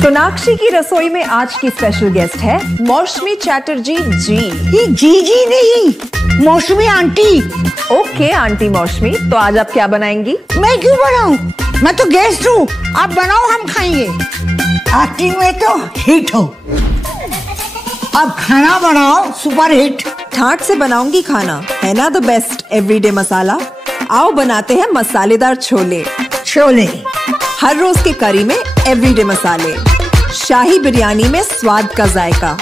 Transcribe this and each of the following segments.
सोनाक्षी की रसोई में आज की स्पेशल गेस्ट है मौसमी चैटर्जी जी। ये जी नहीं, मौसमी आंटी। ओके आंटी मौसमी, तो आज आप क्या बनाएंगी? मैं क्यों बनाऊं? मैं तो गेस्ट हूँ, आप बनाओ हम खाएंगे। एक्टिंग में तो हिट हो, अब खाना बनाओ सुपर हिट। ठाट से बनाऊंगी खाना, है ना द बेस्ट एवरीडे मसाला। आओ बनाते हैं मसालेदार छोले। छोले हर रोज के करी में एवरीडे मसाले, शाही बिरयानी में स्वाद का जायका।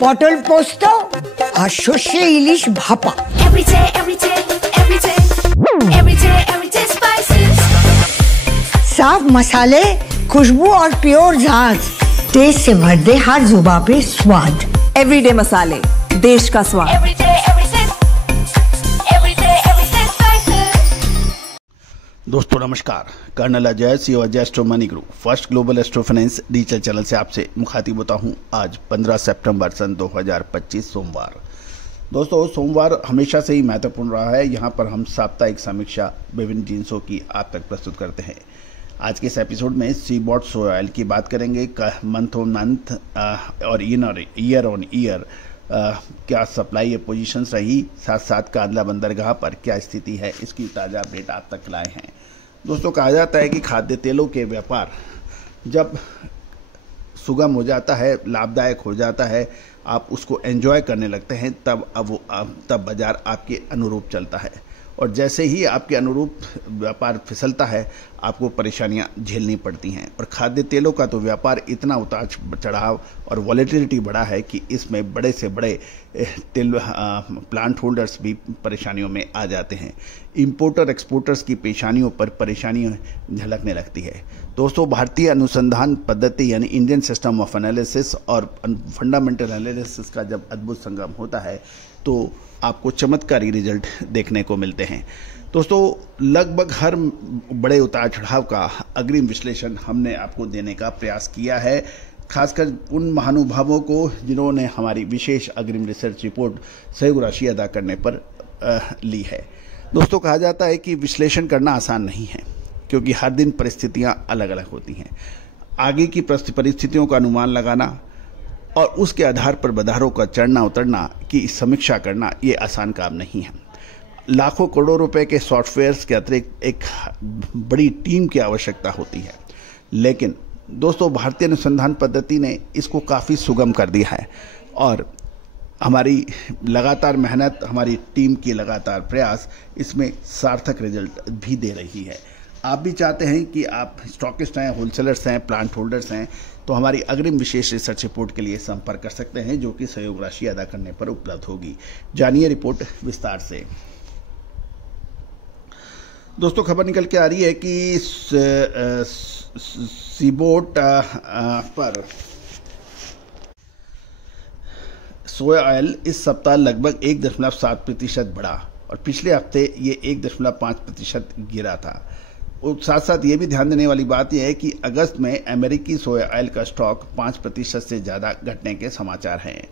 पटल पोस्तो और सर्षे इलिश भापा। साफ मसाले, खुशबू और प्योर झाग, टेस्ट से भर दे हर जुबां पे स्वाद। एवरीडे मसाले, देश का स्वाद। दोस्तों नमस्कार, colonel Ajay CEO Ajay astro money group first global astro finance digital channel से आपसे मुखातिब होता हूं। आज 15 सितंबर सन 2025 सोमवार। दोस्तों सोमवार हमेशा से ही महत्वपूर्ण रहा है। यहां पर हम साप्ताहिक समीक्षा विभिन्न जिन्सों की आप तक प्रस्तुत करते हैं। आज के इस एपिसोड में सीबॉट सोया ऑयल की बात करेंगे। मंथ ऑन मंथ और ईयर ऑन ईयर क्या सप्लाई या पोजीशंस रही, साथ साथ कांदला बंदरगाह पर क्या स्थिति है, इसकी ताज़ा अपडेट आप तक लाए हैं। दोस्तों कहा जाता है कि खाद्य तेलों के व्यापार जब सुगम हो जाता है, लाभदायक हो जाता है, आप उसको एंजॉय करने लगते हैं, तब बाजार आपके अनुरूप चलता है। और जैसे ही आपके अनुरूप व्यापार फिसलता है, आपको परेशानियां झेलनी पड़ती हैं। और खाद्य तेलों का तो व्यापार इतना उतार चढ़ाव और वॉलेटिलिटी बढ़ा है कि इसमें बड़े से बड़े तेल प्लांट होल्डर्स भी परेशानियों में आ जाते हैं। इंपोर्टर एक्सपोर्टर्स की पेशानियों पर परेशानियां झलकने लगती है। दोस्तों भारतीय अनुसंधान पद्धति यानी इंडियन सिस्टम ऑफ एनालिसिस और फंडामेंटल एनालिसिस का जब अद्भुत संगम होता है तो आपको चमत्कारी रिजल्ट देखने को मिलते हैं। दोस्तों लगभग हर बड़े उतार चढ़ाव का अग्रिम विश्लेषण हमने आपको देने का प्रयास किया है, खासकर उन महानुभावों को जिन्होंने हमारी विशेष अग्रिम रिसर्च रिपोर्ट सहयोग राशि अदा करने पर ली है। दोस्तों कहा जाता है कि विश्लेषण करना आसान नहीं है, क्योंकि हर दिन परिस्थितियां अलग अलग होती हैं। आगे की परिस्थितियों का अनुमान लगाना और उसके आधार पर बाजारों का चढ़ना उतरना की समीक्षा करना ये आसान काम नहीं है। लाखों करोड़ों रुपए के सॉफ्टवेयर्स के अतिरिक्त एक बड़ी टीम की आवश्यकता होती है। लेकिन दोस्तों भारतीय अनुसंधान पद्धति ने इसको काफ़ी सुगम कर दिया है और हमारी लगातार मेहनत, हमारी टीम की लगातार प्रयास इसमें सार्थक रिजल्ट भी दे रही है। आप भी चाहते हैं कि आप स्टॉकिस्ट हैं, होलसेलर्स हैं, प्लांट होल्डर्स हैं, तो हमारी अग्रिम विशेष रिसर्च रिपोर्ट के लिए संपर्क कर सकते हैं, जो कि सहयोग राशि अदा करने पर उपलब्ध होगी। जानिए रिपोर्ट विस्तार से। दोस्तों खबर निकल के आ रही है कि सीबोट पर सोया ऑयल इस सप्ताह लगभग 1.7% बढ़ा और पिछले हफ्ते ये 1.5% गिरा था। और साथ साथ ये भी ध्यान देने वाली बात यह है कि अगस्त में अमेरिकी सोया ऑयल का स्टॉक 5% से ज़्यादा घटने के समाचार हैं।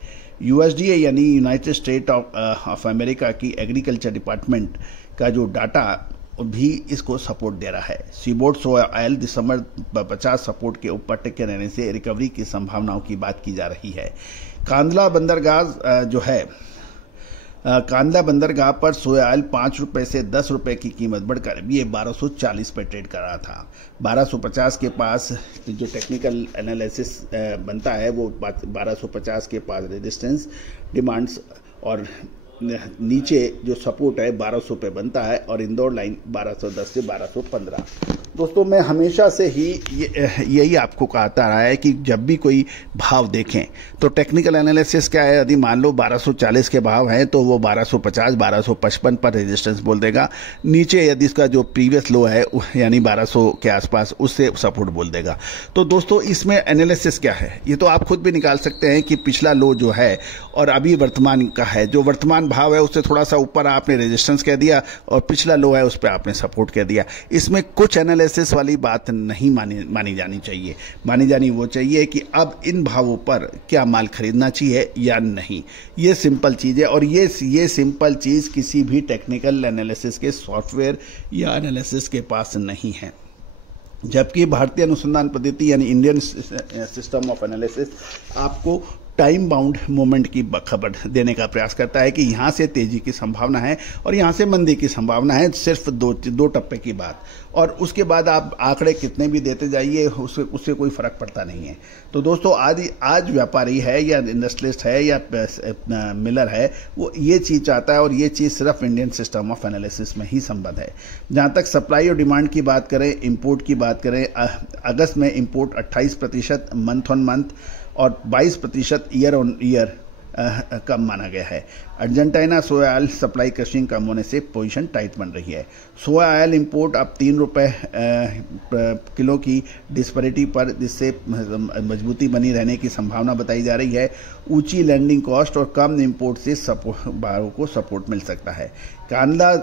USDA यानी यूनाइटेड स्टेट ऑफ अमेरिका की एग्रीकल्चर डिपार्टमेंट का जो डाटा भी इसको सपोर्ट दे रहा है। सीबोट सोया ऑयल दिसंबर 50 सपोर्ट के ऊपर टिके रहने से रिकवरी की संभावनाओं की बात की जा रही है। कांदला बंदरगाह जो है, कांदला बंदरगाह पर सोया ऑयल 5 रुपए से 10 रुपए की कीमत बढ़कर ये 1240 पे ट्रेड कर रहा था। 1250 के पास जो टेक्निकल एनालिसिस बनता है वो 1250 के पास रेजिस्टेंस डिमांड्स और नीचे जो सपोर्ट है 1200 पे बनता है और इंदौर लाइन 1210 से 1215। दोस्तों मैं हमेशा से ही यही आपको कहता रहा है कि जब भी कोई भाव देखें तो टेक्निकल एनालिसिस क्या है, यदि मान लो 1240 के भाव हैं तो वो 1250 1255 पर रेजिस्टेंस बोल देगा। नीचे यदि इसका जो प्रीवियस लो है यानी 1200 के आसपास, उससे सपोर्ट बोल देगा। तो दोस्तों इसमें एनालिसिस क्या है ये तो आप खुद भी निकाल सकते हैं कि पिछला लो जो है और अभी वर्तमान का है, जो वर्तमान भाव है उससे थोड़ा सा ऊपर आपने रेजिस्टेंस कह दिया और पिछला लो है उस पर आपने सपोर्ट कह दिया। इसमें कुछ एनालिसिस वाली बात नहीं मानी जानी चाहिए। मानी जानी वो चाहिए कि अब इन भावों पर क्या माल खरीदना चाहिए या नहीं। ये सिंपल चीज़ है और ये सिंपल चीज़ किसी भी टेक्निकल एनालिसिस के सॉफ्टवेयर या एनालिसिस के पास नहीं है। जबकि भारतीय अनुसंधान पद्धति यानी इंडियन सिस्टम ऑफ एनालिसिस आपको टाइम बाउंड मोमेंट की खबर देने का प्रयास करता है कि यहाँ से तेजी की संभावना है और यहाँ से मंदी की संभावना है, सिर्फ दो टप्पे की बात। और उसके बाद आप आंकड़े कितने भी देते जाइए उससे कोई फर्क पड़ता नहीं है। तो दोस्तों आज व्यापारी है या इंडस्ट्रियलिस्ट है या मिलर है, वो ये चीज़ चाहता है और ये चीज़ सिर्फ इंडियन सिस्टम ऑफ एनालिसिस में ही संबद्ध है। जहाँ तक सप्लाई और डिमांड की बात करें, इंपोर्ट की बात करें, अगस्त में इंपोर्ट 28% मंथ ऑन मंथ और 22% ईयर ऑन ईयर कम माना गया है। Argentina soya oil supply crushing कम होने से पोजीशन टाइट बन रही है। सोया ऑयल इंपोर्ट अब 3 रुपये किलो की डिस्पैरिटी पर, जिससे मजबूती बनी रहने की संभावना बताई जा रही है। ऊंची लैंडिंग कॉस्ट और कम इंपोर्ट से भारों को सपोर्ट मिल सकता है। कांडला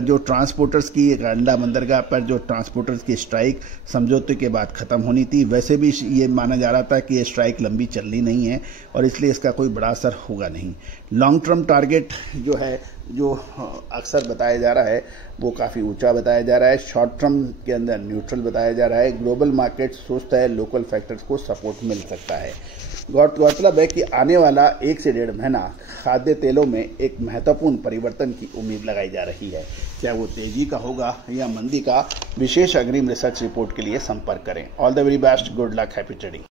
जो ट्रांसपोर्टर्स की कांडला बंदरगाह पर जो ट्रांसपोर्टर्स की स्ट्राइक समझौते के बाद खत्म होनी थी, वैसे भी ये माना जा रहा था कि ये स्ट्राइक लंबी चलनी नहीं है और इसलिए इसका कोई बड़ा असर होगा नहीं। लॉन्ग टर्म टारगेट जो है, जो अक्सर बताया जा रहा है, वो काफ़ी ऊंचा बताया जा रहा है। शॉर्ट टर्म के अंदर न्यूट्रल बताया जा रहा है। ग्लोबल मार्केट सुस्त है, लोकल फैक्टर्स को सपोर्ट मिल सकता है। गौरतलब है कि आने वाला 1 से 1.5 महीना खाद्य तेलों में एक महत्वपूर्ण परिवर्तन की उम्मीद लगाई जा रही है। क्या वो तेजी का होगा या मंदी का? विशेष अग्रिम रिसर्च रिपोर्ट के लिए संपर्क करें। All the very best, good luck, happy trading.